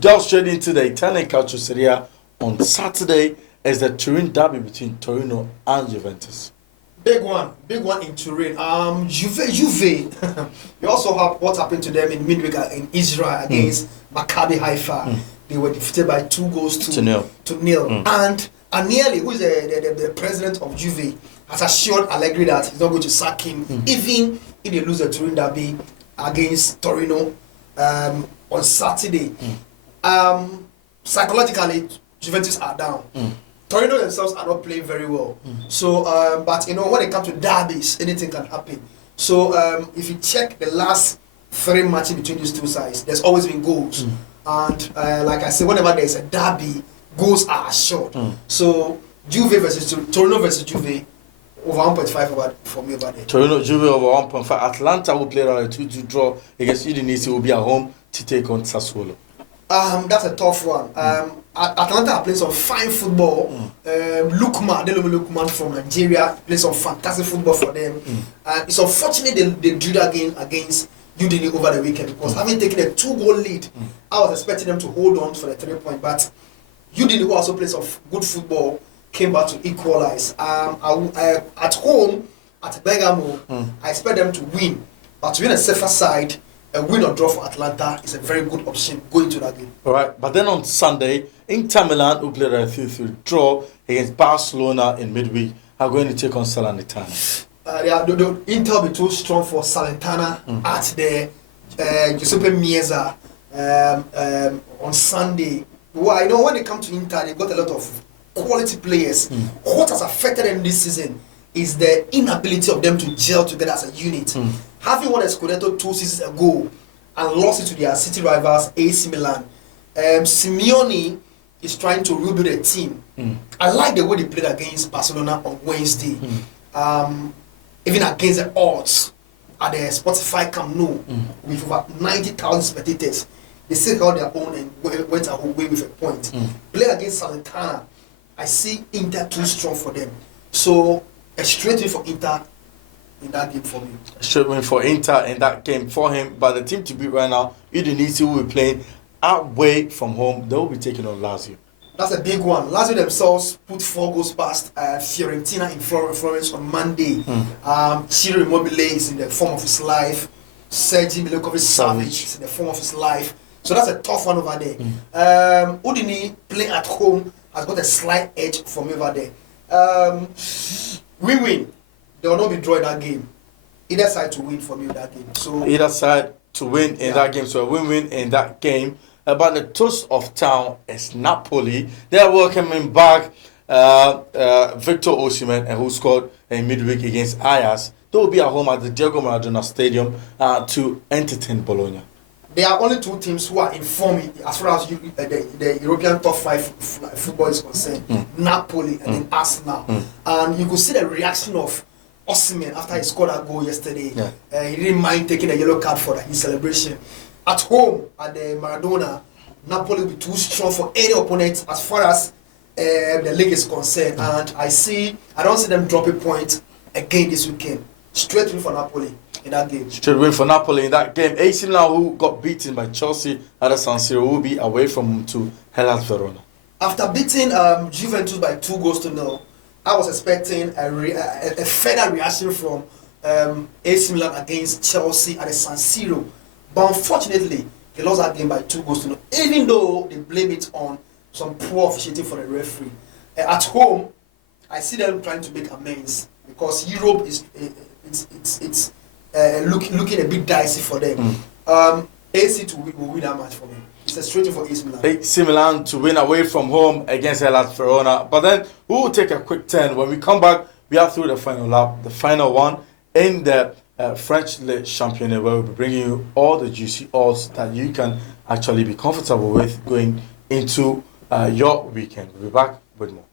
delve straight into the Italian calcio Serie on Saturday as the Turin derby between Torino and Juventus. Big one in Turin. Juve. You also have what happened to them in midweek in Israel against Maccabi Haifa. They were defeated by 2 goals to nil. And Agnelli, who is the president of Juve, has assured Allegri that he's not going to sack him, even if they lose the Turin derby against Torino on Saturday. Psychologically, Juventus are down. Torino themselves are not playing very well. So, but when it comes to derbies, anything can happen. So, if you check the last 3 matches between these two sides, there's always been goals. And like I said, whenever there's a derby, goals are assured. So, Torino versus Juve, over 1.5 for me over there. Torino, Juve over 1.5. Atlanta will play around a 2-2 draw against Udinese, will be at home to take on Sassuolo. That's a tough one. Atlanta are playing some fine football. Lukman from Nigeria plays some fantastic football for them. It's unfortunate they drew that game against Udine over the weekend because having taken a 2-goal lead, I was expecting them to hold on for the 3 point. But Udine, who also plays some good football, came back to equalize. At home, at Bergamo, I expect them to win. But to win a safer side, a win or draw for Atlanta is a very good option going to that game. All right, but then on Sunday, Inter Milan, who played a 3-3 draw against Barcelona in midweek, are going to take on Salernitana. The Inter will be too strong for Salernitana at the Giuseppe Meazza on Sunday. Well, I know when they come to Inter, they've got a lot of quality players. What has affected them this season is the inability of them to gel together as a unit. Having won a Scudetto 2 seasons ago and lost it to their city rivals AC Milan, Simeone is trying to rebuild a team. I like the way they played against Barcelona on Wednesday. Even against the odds at the Spotify Camp Nou with over 90,000 spectators, they still held their own and went away with a point. Play against Salernitana, I see Inter too strong for them. So a straight win for Inter in that game for me. Straight win for Inter in that game for him. But the team to beat right now, Udinese, will be playing away from home. They will be taking on Lazio. That's a big one. Lazio themselves put 4 goals past Fiorentina in Florence on Monday. Ciro Immobile is in the form of his life. Sergi Milinkovic-Savic is in the form of his life. So that's a tough one over there. Udine playing at home has got a slight edge for me over there. Win-win. They will not be drawing that game. Either side to win for me in that game. So either side to win in that game. So a win-win in that game. But the toast of town is Napoli. They are welcoming back Victor Osimhen, who scored in midweek against Ajax. They will be at home at the Diego Maradona Stadium to entertain Bologna. There are only 2 teams who are in form as far as the European top 5 football is concerned. Napoli and then Arsenal. And you could see the reaction of Osimhen after he scored a goal yesterday. He didn't mind taking a yellow card for his celebration. At home at the Maradona, Napoli will be too strong for any opponent as far as the league is concerned. And I don't see them dropping points again this weekend. Straight win for Napoli in that game. Straight win for Napoli in that game. AC Milan, who got beaten by Chelsea at the San Siro, will be away from to Hellas Verona. After beating Juventus by 2 goals to 0, I was expecting a further reaction from AC Milan against Chelsea at the San Siro. But unfortunately, they lost that game by 2 goals to 0, even though they blame it on some poor officiating for the referee. At home, I see them trying to make amends because Europe is looking a bit dicey for them. AC will win that match for me. It's a straight for AC Milan. AC Milan to win away from home against Hellas Verona. But then we will take a quick turn. When we come back, we are through the final lap, the final one in the French League Championnat, where we'll be bringing you all the juicy odds that you can actually be comfortable with going into your weekend. We'll be back with more.